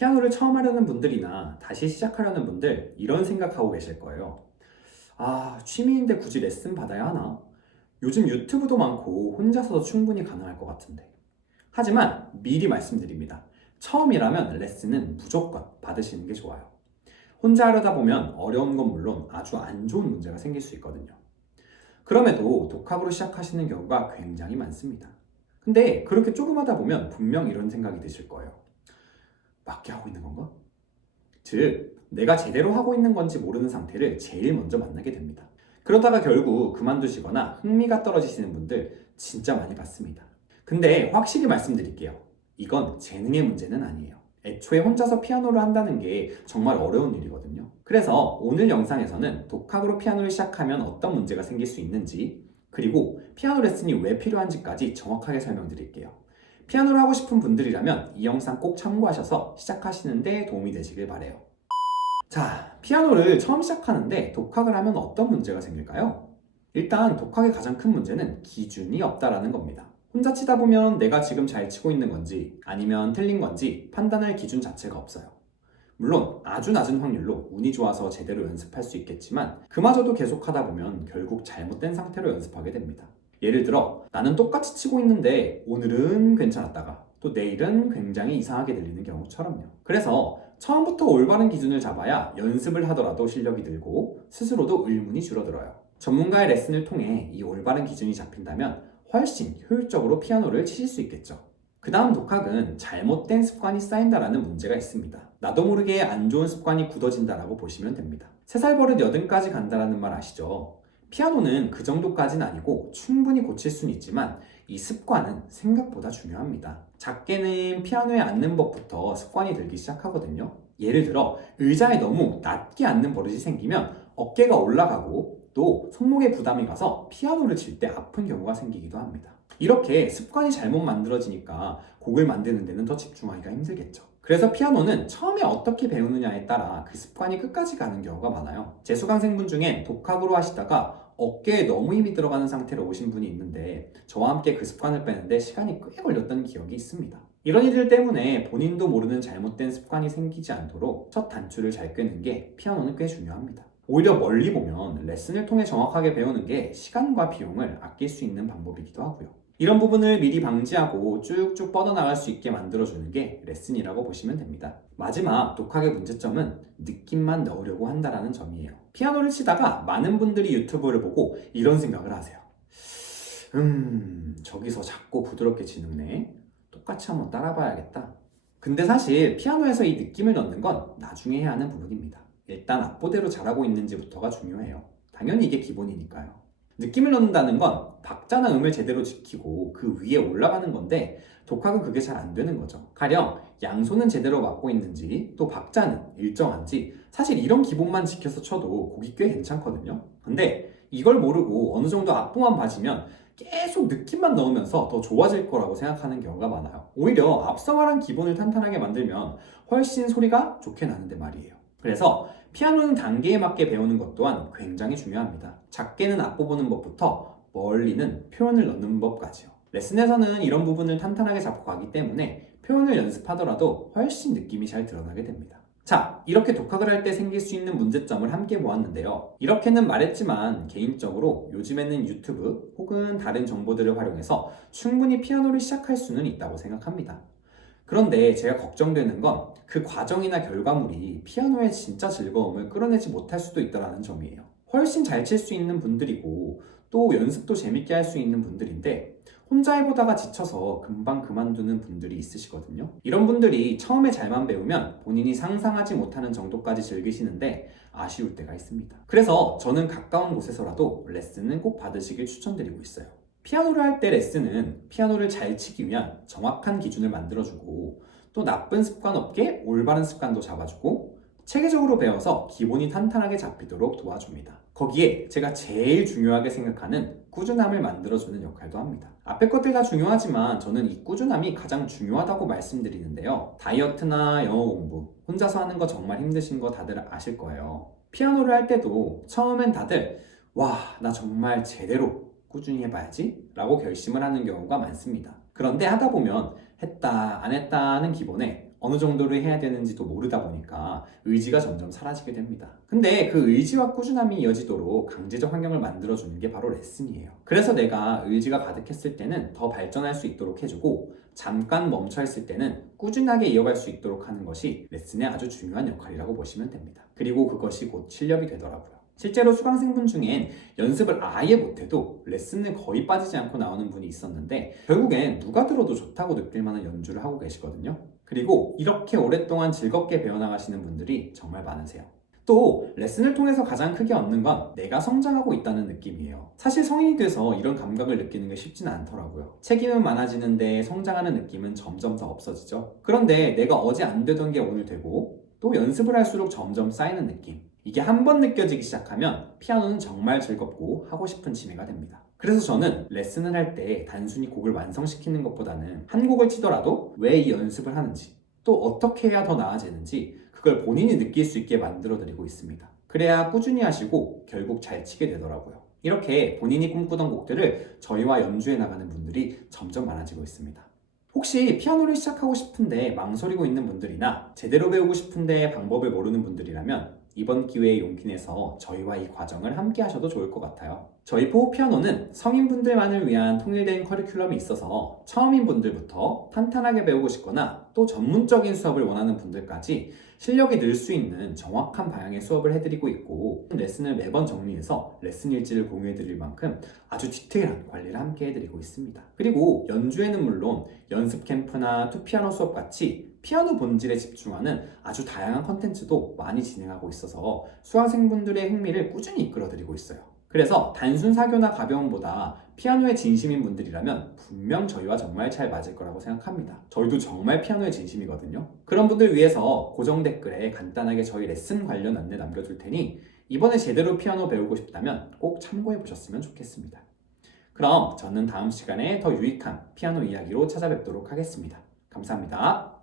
피아노를 처음 하려는 분들이나 다시 시작하려는 분들 이런 생각하고 계실 거예요. 아, 취미인데 굳이 레슨 받아야 하나? 요즘 유튜브도 많고 혼자서도 충분히 가능할 것 같은데. 하지만 미리 말씀드립니다. 처음이라면 레슨은 무조건 받으시는 게 좋아요. 혼자 하려다 보면 어려운 건 물론 아주 안 좋은 문제가 생길 수 있거든요. 그럼에도 독학으로 시작하시는 경우가 굉장히 많습니다. 근데 그렇게 조금 하다 보면 분명 이런 생각이 드실 거예요. 맞게 하고 있는 건가? 즉, 내가 제대로 하고 있는 건지 모르는 상태를 제일 먼저 만나게 됩니다. 그러다가 결국 그만두시거나 흥미가 떨어지시는 분들 진짜 많이 봤습니다. 근데 확실히 말씀드릴게요. 이건 재능의 문제는 아니에요. 애초에 혼자서 피아노를 한다는 게 정말 어려운 일이거든요. 그래서 오늘 영상에서는 독학으로 피아노를 시작하면 어떤 문제가 생길 수 있는지, 그리고 피아노 레슨이 왜 필요한지까지 정확하게 설명드릴게요. 피아노를 하고 싶은 분들이라면 이 영상 꼭 참고하셔서 시작하시는 데 도움이 되시길 바래요. 자, 피아노를 처음 시작하는데 독학을 하면 어떤 문제가 생길까요? 일단 독학의 가장 큰 문제는 기준이 없다라는 겁니다. 혼자 치다 보면 내가 지금 잘 치고 있는 건지 아니면 틀린 건지 판단할 기준 자체가 없어요. 물론 아주 낮은 확률로 운이 좋아서 제대로 연습할 수 있겠지만 그마저도 계속하다 보면 결국 잘못된 상태로 연습하게 됩니다. 예를 들어 나는 똑같이 치고 있는데 오늘은 괜찮았다가 또 내일은 굉장히 이상하게 들리는 경우처럼요. 그래서 처음부터 올바른 기준을 잡아야 연습을 하더라도 실력이 늘고 스스로도 의문이 줄어들어요. 전문가의 레슨을 통해 이 올바른 기준이 잡힌다면 훨씬 효율적으로 피아노를 치실 수 있겠죠. 그 다음 독학은 잘못된 습관이 쌓인다라는 문제가 있습니다. 나도 모르게 안 좋은 습관이 굳어진다라고 보시면 됩니다. 3살 버릇 8까지 간다라는 말 아시죠? 피아노는 그 정도까지는 아니고 충분히 고칠 수는 있지만 이 습관은 생각보다 중요합니다. 작게는 피아노에 앉는 법부터 습관이 들기 시작하거든요. 예를 들어 의자에 너무 낮게 앉는 버릇이 생기면 어깨가 올라가고 또 손목에 부담이 가서 피아노를 칠 때 아픈 경우가 생기기도 합니다. 이렇게 습관이 잘못 만들어지니까 곡을 만드는 데는 더 집중하기가 힘들겠죠. 그래서 피아노는 처음에 어떻게 배우느냐에 따라 그 습관이 끝까지 가는 경우가 많아요. 제 수강생분 중엔 독학으로 하시다가 어깨에 너무 힘이 들어가는 상태로 오신 분이 있는데 저와 함께 그 습관을 빼는데 시간이 꽤 걸렸던 기억이 있습니다. 이런 일들 때문에 본인도 모르는 잘못된 습관이 생기지 않도록 첫 단추를 잘 꿰는 게 피아노는 꽤 중요합니다. 오히려 멀리 보면 레슨을 통해 정확하게 배우는 게 시간과 비용을 아낄 수 있는 방법이기도 하고요. 이런 부분을 미리 방지하고 쭉쭉 뻗어나갈 수 있게 만들어주는 게 레슨이라고 보시면 됩니다. 마지막 독학의 문제점은 느낌만 넣으려고 한다는 점이에요. 피아노를 치다가 많은 분들이 유튜브를 보고 이런 생각을 하세요. 저기서 작고 부드럽게 치는네. 똑같이 한번 따라봐야겠다. 근데 사실 피아노에서 이 느낌을 넣는 건 나중에 해야 하는 부분입니다. 일단 악보대로 잘하고 있는지부터가 중요해요. 당연히 이게 기본이니까요. 느낌을 넣는다는 건 박자나 음을 제대로 지키고 그 위에 올라가는 건데 독학은 그게 잘 안 되는 거죠. 가령 양손은 제대로 맞고 있는지 또 박자는 일정한지 사실 이런 기본만 지켜서 쳐도 곡이 꽤 괜찮거든요. 근데 이걸 모르고 어느 정도 악보만 봐지면 계속 느낌만 넣으면서 더 좋아질 거라고 생각하는 경우가 많아요. 오히려 앞서 말한 기본을 탄탄하게 만들면 훨씬 소리가 좋게 나는데 말이에요. 그래서 피아노는 단계에 맞게 배우는 것 또한 굉장히 중요합니다. 작게는 악보 보는 법부터 멀리는 표현을 넣는 법까지요. 레슨에서는 이런 부분을 탄탄하게 잡고 가기 때문에 표현을 연습하더라도 훨씬 느낌이 잘 드러나게 됩니다. 자, 이렇게 독학을 할 때 생길 수 있는 문제점을 함께 보았는데요. 이렇게는 말했지만 개인적으로 요즘에는 유튜브 혹은 다른 정보들을 활용해서 충분히 피아노를 시작할 수는 있다고 생각합니다. 그런데 제가 걱정되는 건 그 과정이나 결과물이 피아노의 진짜 즐거움을 끌어내지 못할 수도 있다는 점이에요. 훨씬 잘 칠 수 있는 분들이고 또 연습도 재밌게 할 수 있는 분들인데 혼자 해보다가 지쳐서 금방 그만두는 분들이 있으시거든요. 이런 분들이 처음에 잘만 배우면 본인이 상상하지 못하는 정도까지 즐기시는데 아쉬울 때가 있습니다. 그래서 저는 가까운 곳에서라도 레슨은 꼭 받으시길 추천드리고 있어요. 피아노를 할 때 레슨은 피아노를 잘 치기 위한 정확한 기준을 만들어주고 또 나쁜 습관 없게 올바른 습관도 잡아주고 체계적으로 배워서 기본이 탄탄하게 잡히도록 도와줍니다. 거기에 제가 제일 중요하게 생각하는 꾸준함을 만들어주는 역할도 합니다. 앞에 것들 다 중요하지만 저는 이 꾸준함이 가장 중요하다고 말씀드리는데요. 다이어트나 영어 공부, 혼자서 하는 거 정말 힘드신 거 다들 아실 거예요. 피아노를 할 때도 처음엔 다들 와, 나 정말 제대로 꾸준히 해봐야지 라고 결심을 하는 경우가 많습니다. 그런데 하다 보면 했다 안 했다 하는 기본에 어느 정도를 해야 되는지도 모르다 보니까 의지가 점점 사라지게 됩니다. 근데 그 의지와 꾸준함이 이어지도록 강제적 환경을 만들어주는 게 바로 레슨이에요. 그래서 내가 의지가 가득했을 때는 더 발전할 수 있도록 해주고 잠깐 멈춰있을 때는 꾸준하게 이어갈 수 있도록 하는 것이 레슨의 아주 중요한 역할이라고 보시면 됩니다. 그리고 그것이 곧 실력이 되더라고요. 실제로 수강생분 중엔 연습을 아예 못해도 레슨을 거의 빠지지 않고 나오는 분이 있었는데 결국엔 누가 들어도 좋다고 느낄 만한 연주를 하고 계시거든요. 그리고 이렇게 오랫동안 즐겁게 배워나가시는 분들이 정말 많으세요. 또 레슨을 통해서 가장 크게 얻는 건 내가 성장하고 있다는 느낌이에요. 사실 성인이 돼서 이런 감각을 느끼는 게 쉽지는 않더라고요. 책임은 많아지는데 성장하는 느낌은 점점 더 없어지죠. 그런데 내가 어제 안 되던 게 오늘 되고 또 연습을 할수록 점점 쌓이는 느낌. 이게 한 번 느껴지기 시작하면 피아노는 정말 즐겁고 하고 싶은 취미가 됩니다. 그래서 저는 레슨을 할 때 단순히 곡을 완성시키는 것보다는 한 곡을 치더라도 왜 이 연습을 하는지 또 어떻게 해야 더 나아지는지 그걸 본인이 느낄 수 있게 만들어 드리고 있습니다. 그래야 꾸준히 하시고 결국 잘 치게 되더라고요. 이렇게 본인이 꿈꾸던 곡들을 저희와 연주해 나가는 분들이 점점 많아지고 있습니다. 혹시 피아노를 시작하고 싶은데 망설이고 있는 분들이나 제대로 배우고 싶은데 방법을 모르는 분들이라면 이번 기회에 용기 내서 저희와 이 과정을 함께 하셔도 좋을 것 같아요. 저희 포우 피아노는 성인분들만을 위한 통일된 커리큘럼이 있어서 처음인 분들부터 탄탄하게 배우고 싶거나 또 전문적인 수업을 원하는 분들까지 실력이 늘 수 있는 정확한 방향의 수업을 해드리고 있고 레슨을 매번 정리해서 레슨 일지를 공유해드릴 만큼 아주 디테일한 관리를 함께 해드리고 있습니다. 그리고 연주에는 물론 연습 캠프나 투피아노 수업 같이 피아노 본질에 집중하는 아주 다양한 컨텐츠도 많이 진행하고 있어서 수강생분들의 흥미를 꾸준히 이끌어드리고 있어요. 그래서 단순 사교나 가벼움보다 피아노에 진심인 분들이라면 분명 저희와 정말 잘 맞을 거라고 생각합니다. 저희도 정말 피아노에 진심이거든요. 그런 분들 위해서 고정 댓글에 간단하게 저희 레슨 관련 안내 남겨둘 테니 이번에 제대로 피아노 배우고 싶다면 꼭 참고해 보셨으면 좋겠습니다. 그럼 저는 다음 시간에 더 유익한 피아노 이야기로 찾아뵙도록 하겠습니다. 감사합니다.